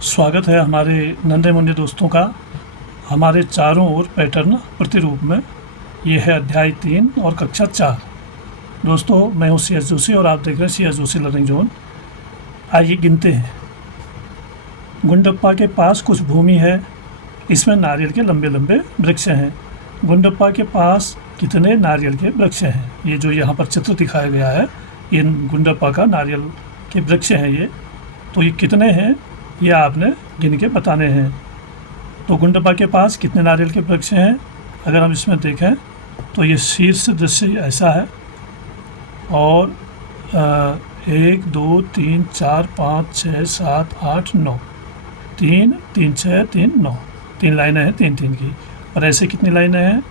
स्वागत है हमारे नन्हे मुन्ने दोस्तों का हमारे चारों ओर पैटर्न प्रतिरूप में। ये है अध्याय 3 और कक्षा 4। दोस्तों, मैं हूँ CS जोशी और आप देख रहे हैं CS जोशी लर्निंग जोन। आइए गिनते हैं। गुंडप्पा के पास कुछ भूमि है, इसमें नारियल के लंबे लंबे वृक्ष हैं। गुंडप्पा के पास कितने नारियल के वृक्ष हैं? ये जो यहाँ पर चित्र दिखाया गया है, ये गुंडप्पा का नारियल के वृक्ष हैं। ये तो ये कितने हैं, ये आपने गिन के बताने हैं। तो गुंडप्पा के पास कितने नारियल के वृक्ष हैं? अगर हम इसमें देखें तो ये शीर्ष दृश्य ऐसा है और 1 2 3 4 5 6 7 8 9 3 3 6 3 9 3 लाइनें हैं 3 3 की। और ऐसे कितनी लाइनें हैं?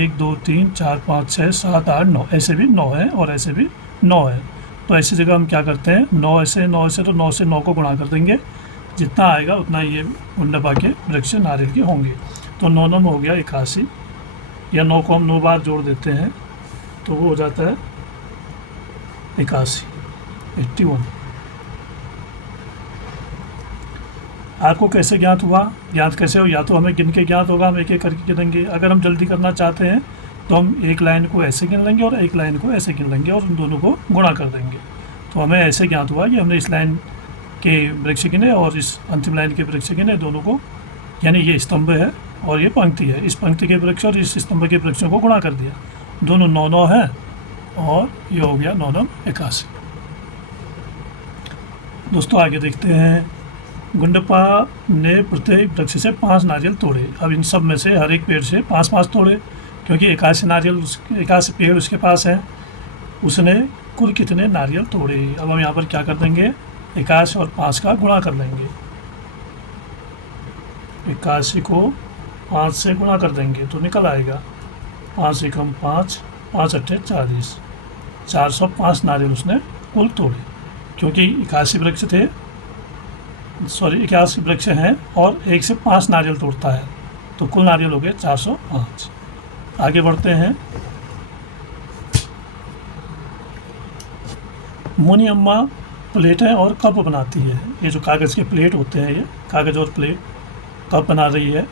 1 2 3 4 5 6 7 8 9, ऐसे भी 9 है और ऐसे भी 9 है। तो ऐसी जगह हम क्या करते हैं, 9 ऐसे तो 9 से 9 को गुणा कर देंगे, जितना आएगा उतना ये गुंडप्पा के वृक्ष नारियल के होंगे। तो 9 9 हो गया 81, या 9 को हम 9 बार जोड़ देते हैं तो वो हो जाता है 81, 81। आपको कैसे ज्ञात हुआ? ज्ञात कैसे हो? या तो हमें गिन के ज्ञात होगा, हम एक एक करके गिनेंगे। अगर हम जल्दी करना चाहते हैं तो हम एक लाइन को ऐसे गिन लेंगे और एक लाइन को ऐसे गिन लेंगे और उन दोनों को गुणा कर देंगे। तो हमें ऐसे ज्ञात हुआ कि हमने इस लाइन के वृक्ष गिने और इस अंतिम लाइन के वृक्ष गिने दोनों को, यानी ये स्तंभ है और ये पंक्ति है। इस पंक्ति के वृक्ष और इस स्तंभ के वृक्षों को गुणा कर दिया, दोनों 9 9 है और ये हो गया 9 9 81। दोस्तों, आगे देखते हैं। गुंडप्पा ने प्रत्येक वृक्ष से 5 नारियल तोड़े। अब इन सब में से हर एक पेड़ से 5 5 तोड़े, क्योंकि 81 नारियल 81 पेड़ उसके पास हैं। उसने कुल कितने नारियल तोड़े? अब हम यहाँ पर क्या कर देंगे, 81 और 5 का गुणा कर लेंगे। 81 को 5 से गुणा कर देंगे तो निकल आएगा 5 एकम 5, 5 अट्ठे 40, 405 नारियल उसने कुल तोड़े। क्योंकि 81 वृक्ष थे, 81 वृक्ष हैं और 1 से 5 नारियल तोड़ता है, तो कुल नारियल हो गए 405। आगे बढ़ते हैं। मुनि अम्मा प्लेटें और कप बनाती है। ये जो कागज़ के प्लेट होते हैं, ये कागज़ और प्लेट कप बना रही है।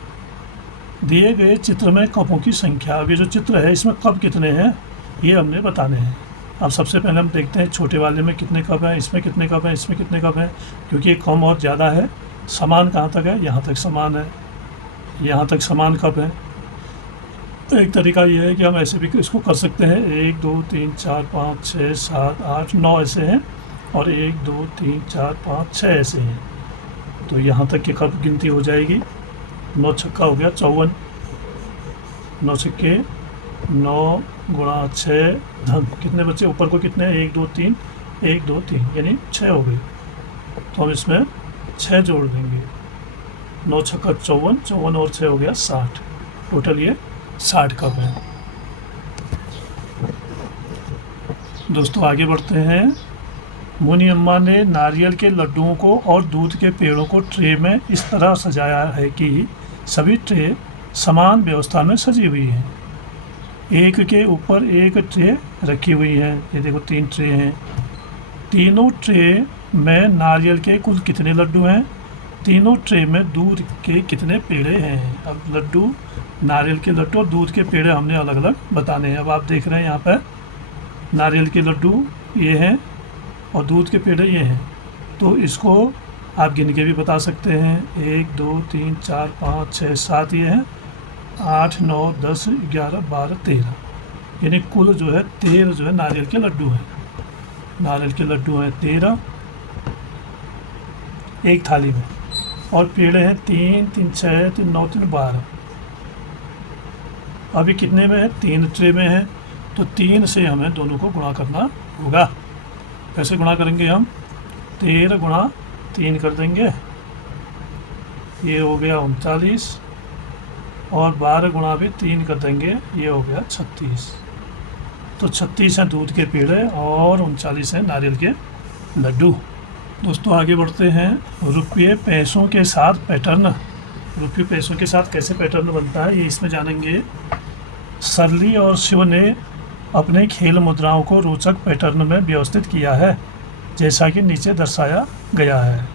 दिए गए चित्र में कपों की संख्या। अब ये जो चित्र है इसमें कप कितने हैं ये हमने बताने हैं। अब सबसे पहले हम देखते हैं छोटे वाले में कितने कप हैं, इसमें कितने कप हैं, इसमें कितने कप हैं। क्योंकि ये कम और ज़्यादा है। समान कहाँ तक है? यहाँ तक समान है, यहाँ तक समान कप है। तो एक तरीका ये है कि हम ऐसे भी इसको कर सकते हैं। 1 2 3 4 5 6 7 8 9 ऐसे हैं और 1 2 3 4 5 6 ऐसे हैं। तो यहाँ तक की कप गिनती हो जाएगी। 9 छक्का हो गया 54, 9 छक्के 9 गुणा 6 धन कितने बच्चे? ऊपर को कितने? 1 2 3 1 2 3 यानी 6 हो गए। तो हम इसमें 6 जोड़ देंगे। 9 छक्का 54, 54 और 6 हो गया 60। टोटल ये 60 कप है। दोस्तों, आगे बढ़ते हैं। मुनि अम्मा ने नारियल के लड्डुओं को और दूध के पेड़ों को ट्रे में इस तरह सजाया है कि सभी ट्रे समान व्यवस्था में सजी हुई हैं। एक के ऊपर एक ट्रे रखी हुई है। ये देखो 3 ट्रे हैं। तीनों ट्रे में नारियल के कुल कितने लड्डू हैं? तीनों ट्रे में दूध के कितने पेड़े हैं? अब लड्डू, नारियल के लड्डू और दूध के पेड़े हमने अलग अलग बताने हैं। अब आप देख रहे हैं यहाँ पर नारियल के लड्डू ये हैं और दूध के पेड़े ये हैं। तो इसको आप गिन के भी बता सकते हैं। 1 2 3 4 5 6 7 ये हैं, 8 9 10 11 12 13, यानी कुल जो है 13 जो है नारियल के लड्डू हैं। नारियल के लड्डू हैं 13 एक थाली में, और पेड़े हैं 3 3 6 3 9 3 12। अभी कितने में है? 3 ट्रे में है, तो 3 से हमें दोनों को गुणा करना होगा। कैसे गुणा करेंगे हम? 13 गुणा 3 कर देंगे, ये हो गया 39, और 12 गुणा भी 3 कर देंगे, ये हो गया 36। तो 36 हैं दूध के पेड़े और 39 हैं नारियल के लड्डू। दोस्तों, आगे बढ़ते हैं। रुपये पैसों के साथ पैटर्न। रुपये पैसों के साथ कैसे पैटर्न बनता है ये इसमें जानेंगे। सरली और शिव ने अपने खेल मुद्राओं को रोचक पैटर्न में व्यवस्थित किया है, जैसा कि नीचे दर्शाया गया है।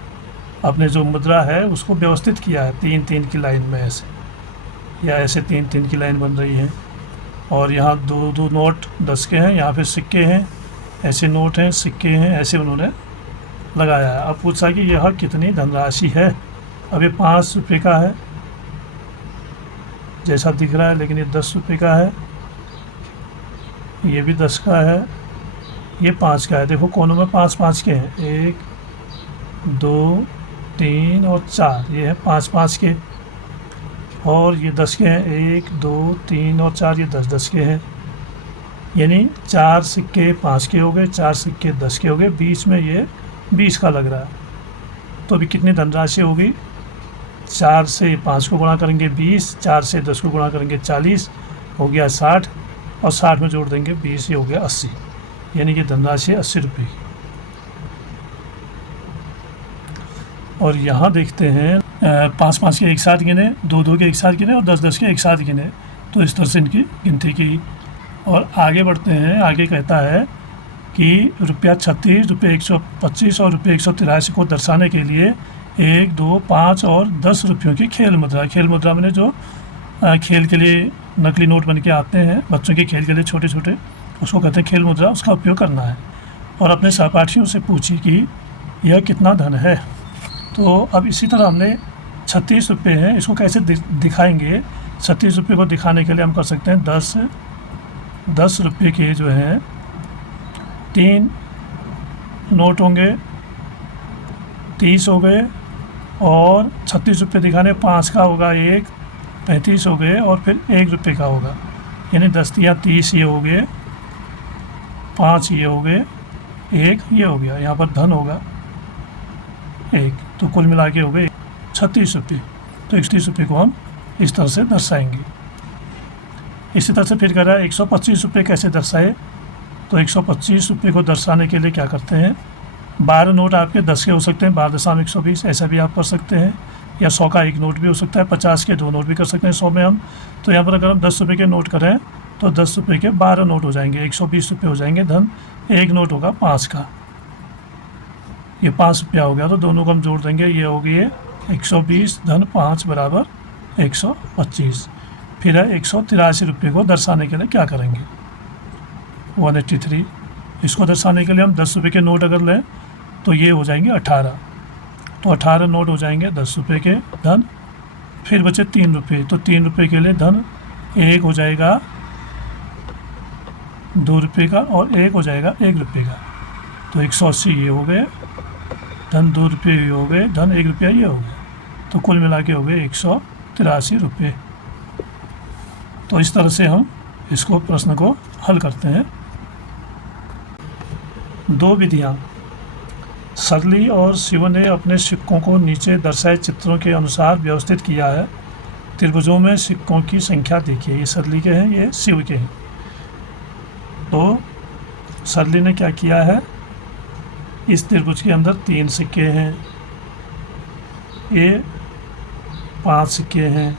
अपने जो मुद्रा है उसको व्यवस्थित किया है 3-3 की लाइन में, ऐसे या ऐसे 3-3 की लाइन बन रही है। और यहाँ 2-2 नोट 10 के हैं, यहाँ पे सिक्के हैं, ऐसे नोट हैं, सिक्के हैं, ऐसे उन्होंने लगाया है। अब पूछा कि यह कितनी धनराशि है। अब ये 5 रुपये का है जैसा दिख रहा है, लेकिन ये 10 रुपये का है, ये भी 10 का है, ये 5 का है। देखो कोनों में 5-5 के हैं, 1 2 3 और 4, ये है 5-5 के। और ये 10 के हैं, 1 2 3 और 4, ये 10-10 के हैं। यानी 4 सिक्के 5 के हो गए, 4 सिक्के 10 के हो गए, बीच में ये 20 का लग रहा है। तो अभी कितनी धनराशि होगी? 4 से 5 को गुणा करेंगे 20, 4 से 10 को गुणा करेंगे 40, हो गया 60, और 60 में जोड़ देंगे 20, ये हो गया 80। यानी कि धनराशि 80 रुपये की। और यहाँ देखते हैं 5-5 के एक साथ गिने, 2-2 के एक साथ गिने और 10-10 के एक साथ गिने। तो इस तरह से इनकी गिनती की। और आगे बढ़ते हैं। आगे कहता है कि ₹36, ₹125 और ₹183 को दर्शाने के लिए 1, 2, 5 और 10 रुपयों की खेल मुद्रा मैंने जो खेल के लिए नकली नोट बन के आते हैं बच्चों के खेल के लिए छोटे छोटे, उसको कहते हैं खेल मुद्रा, उसका उपयोग करना है। और अपने सहपाठियों से पूछी कि यह कितना धन है। तो अब इसी तरह हमने 36 रुपये हैं, इसको कैसे दिखाएंगे। 36 रुपये को दिखाने के लिए हम कर सकते हैं 10 रुपये के जो हैं 3 नोट होंगे, 30 हो गए, और 36 रुपये दिखाने 5 का होगा 1, 35 हो गए, और फिर 1 रुपये का होगा। यानी 10 या 30 ये हो गए, 5 ये हो गए, 1 ये हो गया। यहाँ पर धन होगा 1, तो कुल मिला के हो गए 36 रुपये। तो 31 रुपये को हम इस तरह से दर्शाएंगे। इसी तरह से फिर कह रहा है 125 रुपये कैसे दर्शाए। तो 125 रुपये को दर्शाने के लिए क्या करते हैं, 12 नोट आपके 10 के हो सकते हैं, 12.120, ऐसा भी आप कर सकते हैं। या 100 का 1 नोट भी हो सकता है, 50 के 2 नोट भी कर सकते हैं 100 में हम। तो यहाँ पर अगर हम 10 रुपये के नोट करें तो 10 रुपये के 12 नोट हो जाएंगे, 120 रुपये हो जाएंगे। धन 1 नोट होगा 5 का, ये 5 रुपया हो गया। तो दोनों को हम जोड़ देंगे, ये हो गई 120 धन 5 बराबर 125। फिर है 183 रुपये को दर्शाने के लिए क्या करेंगे, 183। इसको दर्शाने के लिए हम 10 रुपये के नोट अगर लें तो ये हो जाएंगे 18। तो 18 नोट हो जाएंगे 10 रुपये के धन। फिर बचे 3 रुपये, तो 3 रुपये के लिए धन 1 हो जाएगा 2 रुपये का, और 1 हो जाएगा 1 रुपये का। तो 180 ये हो गए, धन 2 रुपये ये हो गए, धन 1 रुपया ये हो गया। तो कुल मिला के हो गए 183 रुपये। तो इस तरह से हम इसको प्रश्न को हल करते हैं। 2 विधियाँ। सरली और शिव ने अपने सिक्कों को नीचे दर्शाए चित्रों के अनुसार व्यवस्थित किया है। त्रिभुजों में सिक्कों की संख्या देखिए, ये सरली के हैं, ये शिव के हैं। तो सरली ने क्या किया है, इस त्रिभुज के अंदर 3 सिक्के हैं, ये 5 सिक्के हैं।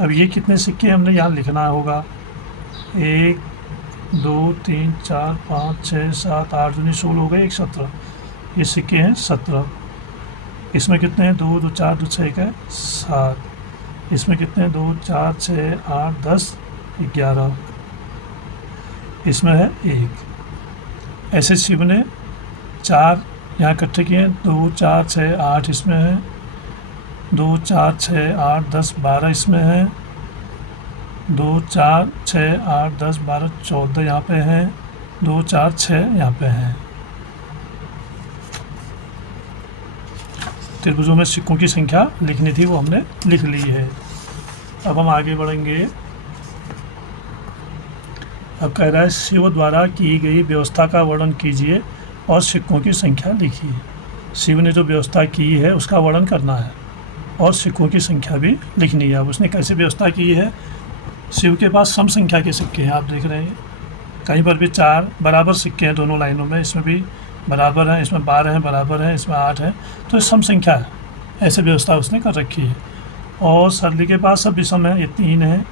अब ये कितने सिक्के हमने यहाँ लिखना होगा, 1 2 3 4 5 6 7 8 दूनी 16 हो गए, 17। ये सिक्के हैं 17। इसमें कितने हैं, 2 2 4 2 6 का 7। इसमें कितने हैं, 2 4 6 8 10 11। इसमें है 1। ऐसे शिव ने 4 यहाँ इकट्ठे किए हैं, 2 4 6 8 इसमें है, 2 4 6 8 10 12 इसमें है, 2 4 6 8 10 12 14 यहाँ पे हैं, 2 4 6 यहाँ पे हैं। त्रिभुजों में सिक्कों की संख्या लिखनी थी, वो हमने लिख ली है। अब हम आगे बढ़ेंगे। अब कह रहा है शिव द्वारा की गई व्यवस्था का वर्णन कीजिए और सिक्कों की संख्या लिखिए। शिव ने जो व्यवस्था की है उसका वर्णन करना है और सिक्कों की संख्या भी लिखनी है। अब उसने कैसे व्यवस्था की है, शिव के पास सम संख्या के सिक्के हैं, आप देख रहे हैं कहीं पर भी 4 बराबर सिक्के हैं दोनों लाइनों में, इसमें भी बराबर हैं, इसमें 12 हैं बराबर हैं, इसमें 8 हैं, तो सम संख्या है। ऐसे व्यवस्था उसने कर रखी है। और सरली के पास सब विषम है, ये 3 है,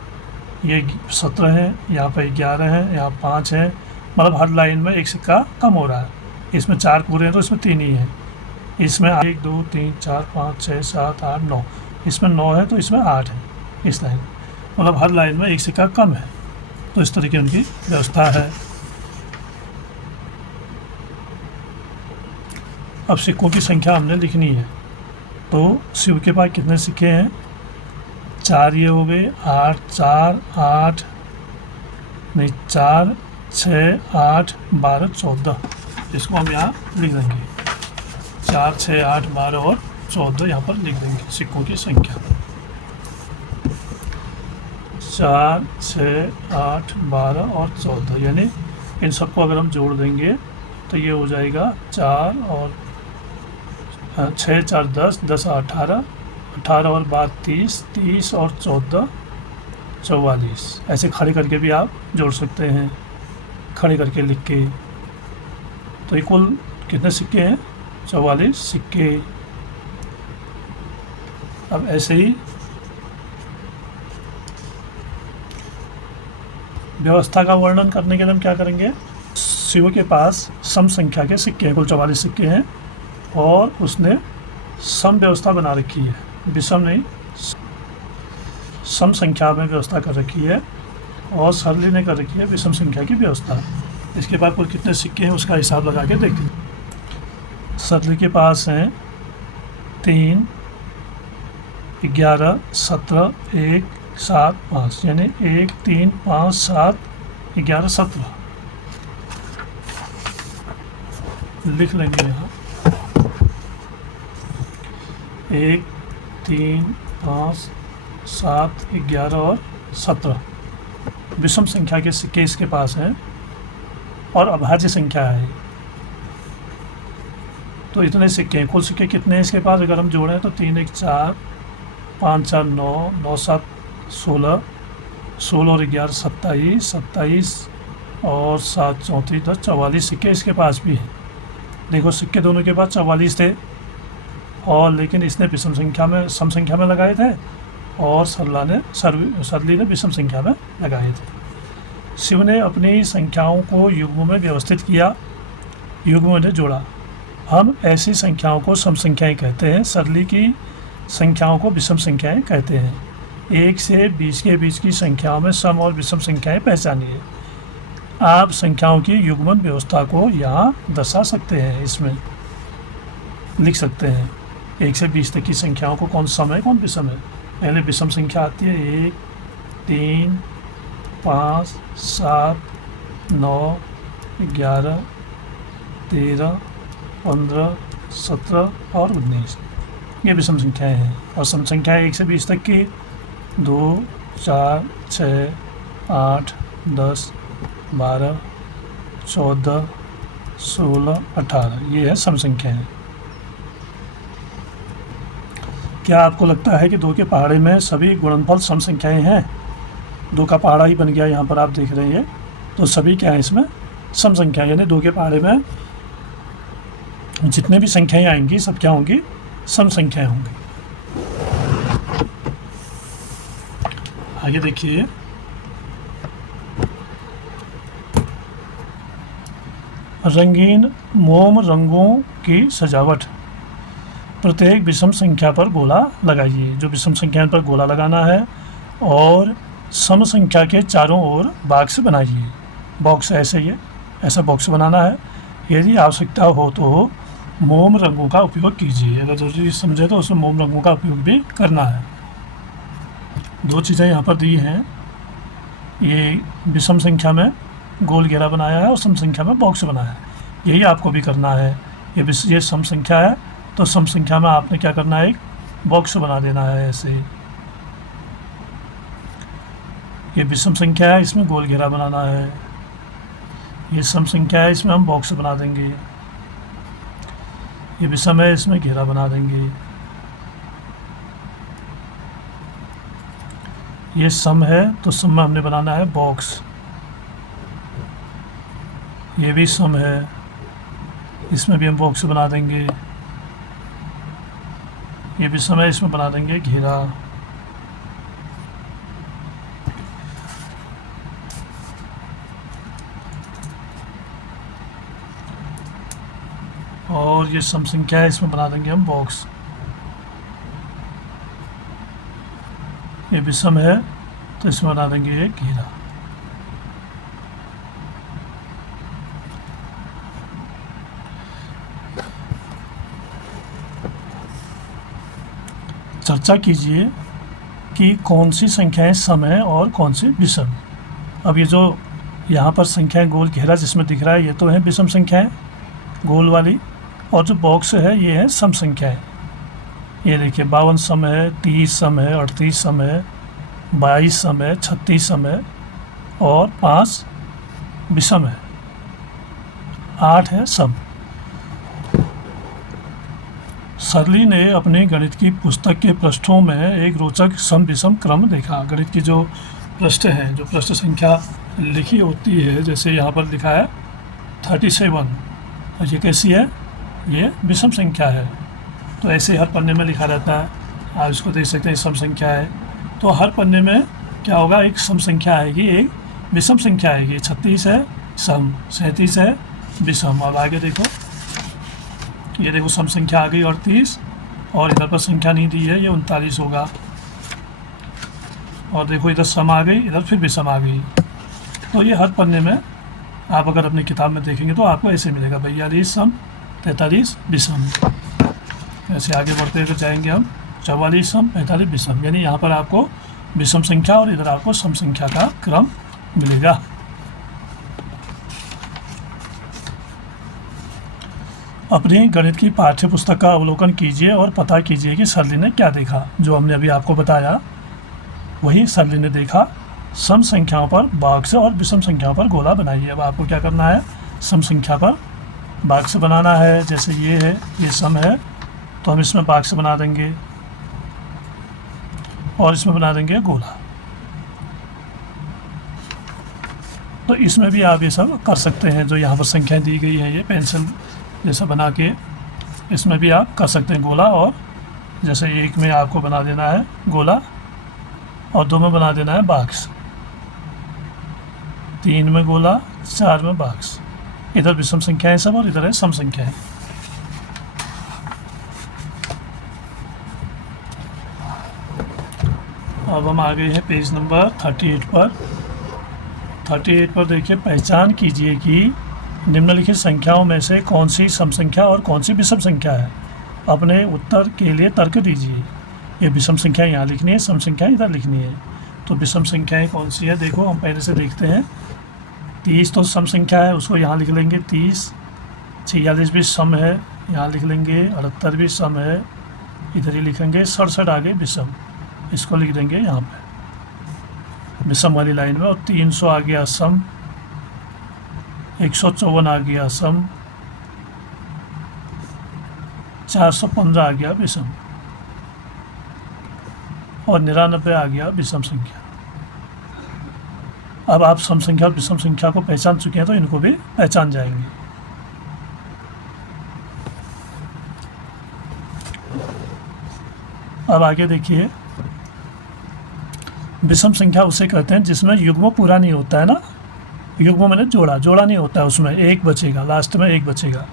ये 17 है, यहाँ पर 11 है, यहाँ 5 है, मतलब हर लाइन में एक सिक्का कम हो रहा है। इसमें 4 पूरे हैं तो इसमें 3 ही हैं। इसमें 1 2 3 4 5 6 7 8 9, इसमें 9 है तो इसमें 8 है इस लाइन, मतलब हर लाइन में एक सिक्का कम है। तो इस तरीके उनकी व्यवस्था है। अब सिक्कों की संख्या हमने लिखनी है। तो शिव के पास कितने सिक्के हैं? 4 ये हो गए, 8 4 8 नहीं 4 6 8 12 14, इसको हम यहाँ लिख देंगे। 4 6 8 12 और 14 यहाँ पर लिख देंगे सिक्कों की संख्या। 4 6 8 12 और 14, यानी इन सबको अगर हम जोड़ देंगे तो ये हो जाएगा 4 और 6 4 10 10 18 18 और 12 30 30 और 14 44। ऐसे खड़े करके भी आप जोड़ सकते हैं, खड़े करके लिख के। तो ये कुल कितने सिक्के हैं? 44 सिक्के। अब ऐसे ही व्यवस्था का वर्णन करने के लिए हम क्या करेंगे? शिव के पास सम संख्या के सिक्के हैं, कुल 44 सिक्के हैं, और उसने सम व्यवस्था बना रखी है, विषम नहीं सम संख्या में व्यवस्था कर रखी है, और सरली ने कर रखी है विषम संख्या की व्यवस्था। इसके बाद कुल कितने सिक्के हैं उसका हिसाब लगा के देखते हैं। सरली के पास हैं 3 11 17 1 7 5, यानी 1 3 5 7 11 17 लिख लेंगे यहाँ। 1 3 5 7 11 और 17 विषम संख्या के सिक्के इसके पास हैं, और अभाज्य संख्या है। तो इतने सिक्के हैं। कुल सिक्के कितने हैं इसके पास अगर हम जोड़ें तो 3 1 4 5 4 9 9 7 16 16 और 11 27 27 और 7 34 10 44 सिक्के इसके पास भी हैं। देखो सिक्के दोनों के पास 44 थे, और लेकिन इसने विषम संख्या में सम संख्या में लगाए थे, और सरली ने विषम संख्या में लगाए थे। शिव ने अपनी संख्याओं को युग्म में व्यवस्थित किया, युग्म में जोड़ा। हम ऐसी संख्याओं को सम संख्याएँ कहते हैं, सरली की संख्याओं को विषम संख्याएँ कहते हैं। 1 से 20 के बीच की संख्याओं में सम और विषम संख्याएँ पहचानिए। आप संख्याओं की युग्मन व्यवस्था को यहाँ दर्शा सकते हैं, इसमें लिख सकते हैं। 1 से 20 तक की संख्याओं को कौन सम है कौन विषम है। पहले विषम संख्या आती है 1 3 5 7 9 11 13 15 17 और 19, ये विषम संख्याएँ हैं। और सम संख्याएँ 1 से 20 तक की 2 4 6 8 10 12 14 16 18, ये है सम संख्याएँ। क्या आपको लगता है कि 2 के पहाड़े में सभी गुणनफल सम संख्याएँ हैं? 2 का पहाड़ा ही बन गया, यहाँ पर आप देख रहे हैं। तो सभी क्या है इसमें सम संख्या, यानी 2 के पहाड़े में जितने भी संख्याएँ आएंगी सब क्या होंगी? सम संख्याएँ होंगी। आगे देखिए, रंगीन मोम रंगों की सजावट। प्रत्येक विषम संख्या पर गोला लगाइए। जो विषम संख्या पर गोला लगाना है, और सम संख्या के चारों ओर बॉक्स बनाइए। बॉक्स ऐसा बॉक्स बनाना है। यदि आवश्यकता हो तो मोम रंगों का उपयोग कीजिए। अगर जरूरी समझे तो उसमें मोम रंगों का उपयोग भी करना है। 2 चीज़ें यहाँ पर दी हैं। ये विषम संख्या में गोल घेरा बनाया है, और सम संख्या में बॉक्स बनाया है। यही आपको भी करना है। ये सम संख्या है, तो सम संख्या में आपने क्या करना है? एक बॉक्स बना देना है ऐसे। ये विषम संख्या है, इसमें गोल घेरा बनाना है। ये सम संख्या है, इसमें हम बॉक्स बना देंगे। ये विषम है, इसमें घेरा बना देंगे। ये सम है, तो सम में हमने बनाना है बॉक्स। ये भी सम है, इसमें भी हम बॉक्स बना देंगे। ये भी सम है, इसमें बना देंगे घेरा। और और ये सम संख्या है, इसमें बना देंगे हम बॉक्स। ये विषम है तो इसमें बना देंगे ये घेरा। चर्चा कीजिए कि कौन सी संख्याएं सम है और कौन सी विषम। अब ये जो यहाँ पर संख्याएं गोल घेरा जिसमें दिख रहा है ये तो है विषम संख्याएं गोल वाली, और जो बॉक्स है ये है सम संख्याएं। ये देखिए 52 सम है, 30 सम है, 38 सम है, 22 सम है, 36 सम है और 5 विषम है, 8 है सम। सरली ने अपने गणित की पुस्तक के पृष्ठों में एक रोचक सम विषम क्रम देखा। गणित की जो पृष्ठ हैं, जो पृष्ठ संख्या लिखी होती है, जैसे यहाँ पर लिखा है 37, और ये कैसी है, ये विषम संख्या है। तो ऐसे हर पन्ने में लिखा रहता है, आप इसको देख सकते हैं सम संख्या है। तो हर पन्ने में क्या होगा, एक सम संख्या आएगी, एक विषम संख्या आएगी। 36 है सम, 37 है विषम। अब आगे देखो, ये देखो सम संख्या आ गई 38, और इधर पर संख्या नहीं दी है, ये 39 होगा। और देखो इधर सम आ गई, इधर फिर विषम आ गई। तो ये हर पन्ने में आप अगर अपनी किताब में देखेंगे तो आपको ऐसे मिलेगा 42 सम, 43 विषम। ऐसे आगे बढ़ते हुए जाएंगे हम, 44 सम, 45 विषम। यानी यहाँ पर आपको विषम संख्या और इधर आपको सम संख्या का क्रम मिलेगा। अपनी गणित की पाठ्य पुस्तक का अवलोकन कीजिए और पता कीजिए कि सरली ने क्या देखा। जो हमने अभी आपको बताया वही सरली ने देखा। सम संख्याओं पर बॉक्स और विषम संख्याओं पर गोला बनाइए। अब आपको क्या करना है, सम संख्या पर बॉक्स बनाना है। जैसे ये है, ये सम है तो हम इसमें बॉक्स बना देंगे और इसमें बना देंगे गोला। तो इसमें भी आप ये सब कर सकते हैं। जो यहाँ पर संख्याएं दी गई हैं, ये पेंसिल जैसा बना के इसमें भी आप कर सकते हैं गोला। और जैसे एक में आपको बना देना है गोला और 2 में बना देना है बॉक्स, 3 में गोला, 4 में बॉक्स। इधर विषम संख्याएं सब और इधर है सम संख्याएं। अब हम आ गए हैं पेज नंबर 38 पर। 38 पर देखिए, पहचान कीजिए कि निम्नलिखित संख्याओं में से कौन सी सम संख्या और कौन सी विषम संख्या है। अपने उत्तर के लिए तर्क दीजिए। ये विषम संख्या यहाँ लिखनी है, सम संख्या इधर लिखनी है। तो विषम संख्याएं कौन सी है, देखो हम पहले से देखते हैं। 30 तो सम संख्या है, उसको यहाँ लिख लेंगे 30। 46 भी सम है, यहाँ लिख लेंगे। 78 भी सम है, इधर ही लिखेंगे। 67 आगे विषम, इसको लिख देंगे यहाँ पे विषम वाली लाइन में। और 300 आ गया सम, 154 आ गया सम, 415 आ गया विषम, और 99 आ गया विषम संख्या। अब आप सम संख्या और विषम संख्या को पहचान चुके हैं तो इनको भी पहचान जाएंगे। अब आगे देखिए, विषम संख्या उसे कहते हैं जिसमें युग्म पूरा नहीं होता है ना। युग्म मैंने जोड़ा नहीं होता है, उसमें एक बचेगा, लास्ट में एक बचेगा।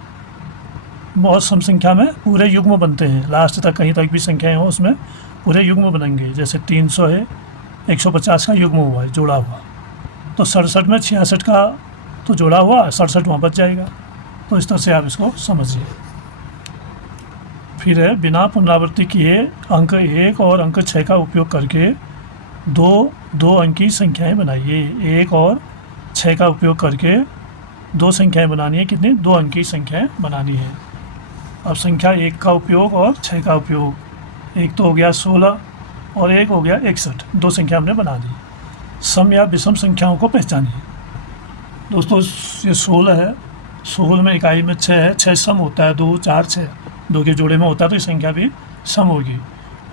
बहुत सम संख्या में पूरे युग्म बनते हैं, लास्ट तक कहीं तक भी संख्याएं हो उसमें पूरे युग्म बनेंगे। जैसे 300 है, 150 का युग्म हुआ है, जोड़ा हुआ। तो 67 में 66 का तो जोड़ा हुआ, 67 वहाँ बच जाएगा। तो इस तरह से आप इसको समझिए। फिर है, बिना पुनरावृत्ति किए अंक 1 और अंक 6 का उपयोग करके दो अंकी संख्याएं बनाइए। 1 और 6 का उपयोग करके 2 संख्याएं बनानी है। कितनी? 2 अंकी संख्याएं बनानी है। अब संख्या 1 का उपयोग और 6 का उपयोग, एक तो हो गया 16 और एक हो गया 61। 2 संख्या हमने बना दी। सम या विषम संख्याओं को पहचानिए। दोस्तों ये 16 है, 16 में इकाई में 6 है, 6 सम होता है, 2 4 6, 2 के जोड़े में होता है तो ये संख्या भी सम होगी।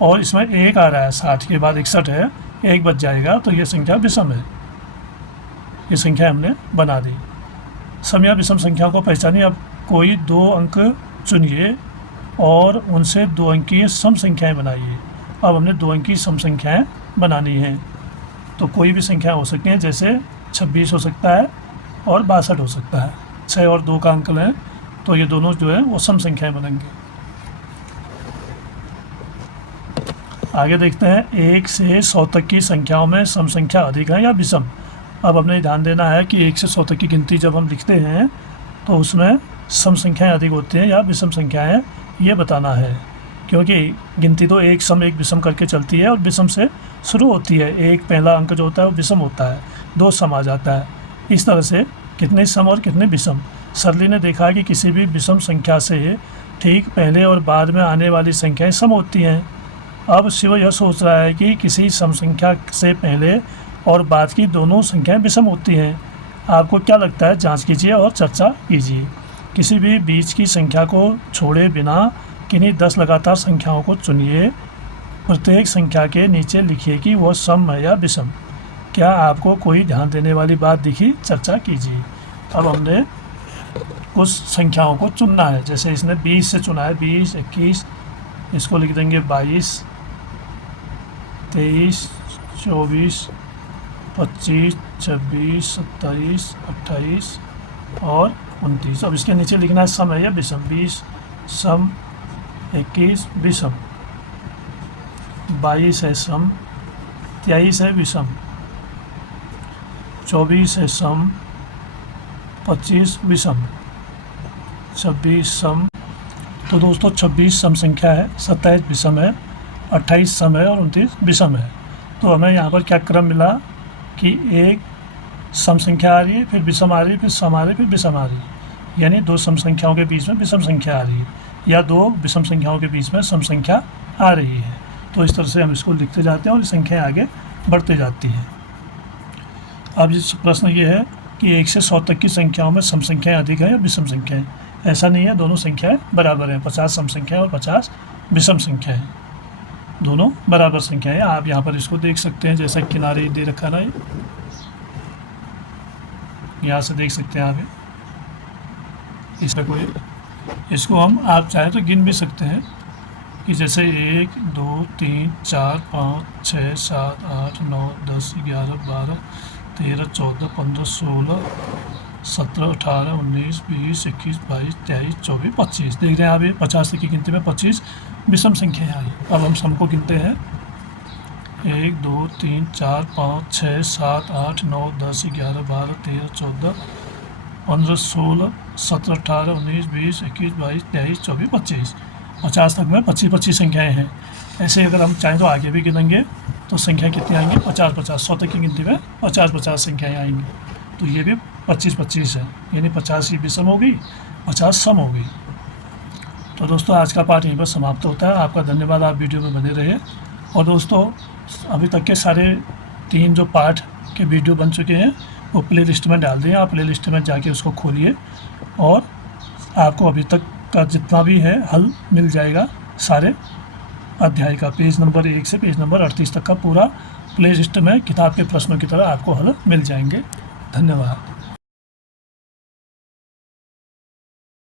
और इसमें 1 आ रहा है, 60 के बाद 61 है, 1 बच जाएगा तो ये संख्या विषम है। ये संख्या हमने बना दी। सम या विषम संख्या को पहचानिए। अब कोई 2 अंक चुनिए और उनसे 2 अंकीय सम संख्याएं बनाइए। अब हमने 2 अंकीय सम संख्याएं बनानी हैं। तो कोई भी संख्या हो सकती है, जैसे 26 हो सकता है और 62 हो सकता है। 6 और 2 का अंकल है तो ये दोनों जो है वो सम संख्याएं बनेंगे। आगे देखते हैं 1 से 100 तक की संख्याओं में सम संख्या अधिक है या विषम। अब हमने ध्यान देना है कि 1 से 100 तक की गिनती जब हम लिखते हैं तो उसमें सम संख्याएं अधिक होती हैं या विषम संख्याएं, ये बताना है। क्योंकि गिनती तो एक सम एक विषम करके चलती है और विषम से शुरू होती है। एक पहला अंक जो होता है वो विषम होता है, 2 सम आ जाता है। इस तरह से कितने सम और कितने विषम। सरली ने देखा कि किसी भी विषम संख्या से ठीक पहले और बाद में आने वाली संख्याएं सम होती हैं। अब शिव यह सोच रहा है कि किसी सम संख्या से पहले और बाद की दोनों संख्याएं विषम होती हैं। आपको क्या लगता है, जांच कीजिए और चर्चा कीजिए। किसी भी बीच की संख्या को छोड़े बिना किन्हीं 10 लगातार संख्याओं को चुनिए। प्रत्येक संख्या के नीचे लिखिए कि वह सम है या विषम। क्या आपको कोई ध्यान देने वाली बात दिखी, चर्चा कीजिए। अब हमने कुछ संख्याओं को चुनना है। जैसे इसने 20 से चुना है, 20, 21, इसको लिख देंगे 22, 23, 24, 25, 26, 27, 28 और 29। अब इसके नीचे लिखना है सम है या विषम। 20 सम, 21 विषम, 22 है सम, 23 है विषम, 24 है सम, 25 विषम, 26 सम। तो दोस्तों 26 सम संख्या है, 27 विषम है, 28 सम है और 29 विषम है। तो हमें यहाँ पर क्या क्रम मिला कि एक सम संख्या आ रही है, फिर विषम आ रही है, फिर सम आ रही है, फिर विषम आ रही है। यानी 2 सम संख्याओं के बीच में विषम संख्या आ रही है या 2 विषम संख्याओं के बीच में सम संख्या आ रही है। तो इस तरह से हम इसको लिखते जाते हैं और संख्याएँ आगे बढ़ते जाती हैं। अब इस प्रश्न ये है कि 1 से 100 तक की संख्याओं में सम संख्याएँ अधिक है या विषम संख्याएँ। ऐसा नहीं है, दोनों संख्याएँ बराबर हैं। 50 सम संख्याएँ और 50 विषम संख्याएँ, दोनों बराबर संख्याएँ। आप यहाँ पर इसको देख सकते हैं, जैसा किनारे दे रखा ना, यहाँ से देख सकते हैं आप। इसमें कोई, इसको हम आप चाहें तो गिन भी सकते हैं कि जैसे 1, 2, 3, 4, 5, 6, 7, 8, 9, 10, 11, 12, 13, 14, 15, 16, 17, 18, 19, 20, 21, 22, 23, 24, 25। देख रहे हैं आप, ये 50 तक की गिनती में 25 विषम संख्याएँ आई। अब हम सम को गिनते हैं। 1, 2, 3, 4, 5, 6, 7, 8, 9, 10, 11, 12, 13, 14, 15, 16, 17, 18, 19, 20, 21, 22, 23, 24, 25। 50 तक में 25 संख्याएँ हैं। ऐसे अगर हम चाहें तो आगे भी गिनेंगे तो संख्या कितनी आएंगी, 50। 100 तक की गिनती में 50 संख्याएँ आएंगी। तो ये भी 25 है, यानी 50 ही विषम हो गई, 50 सम हो गई। तो दोस्तों आज का पाठ यहीं पर समाप्त होता है। आपका धन्यवाद, आप वीडियो में बने रहे। और दोस्तों अभी तक के सारे 3 जो पाठ के वीडियो बन चुके हैं वो प्ले लिस्ट में डाल दिए। आप प्ले लिस्ट में जाके उसको खोलिए और आपको अभी तक का जितना भी है हल मिल जाएगा। सारे अध्याय का पेज नंबर 1 से पेज नंबर 38 तक का पूरा प्ले लिस्ट में किताब के प्रश्नों की तरह आपको हल मिल जाएंगे। धन्यवाद।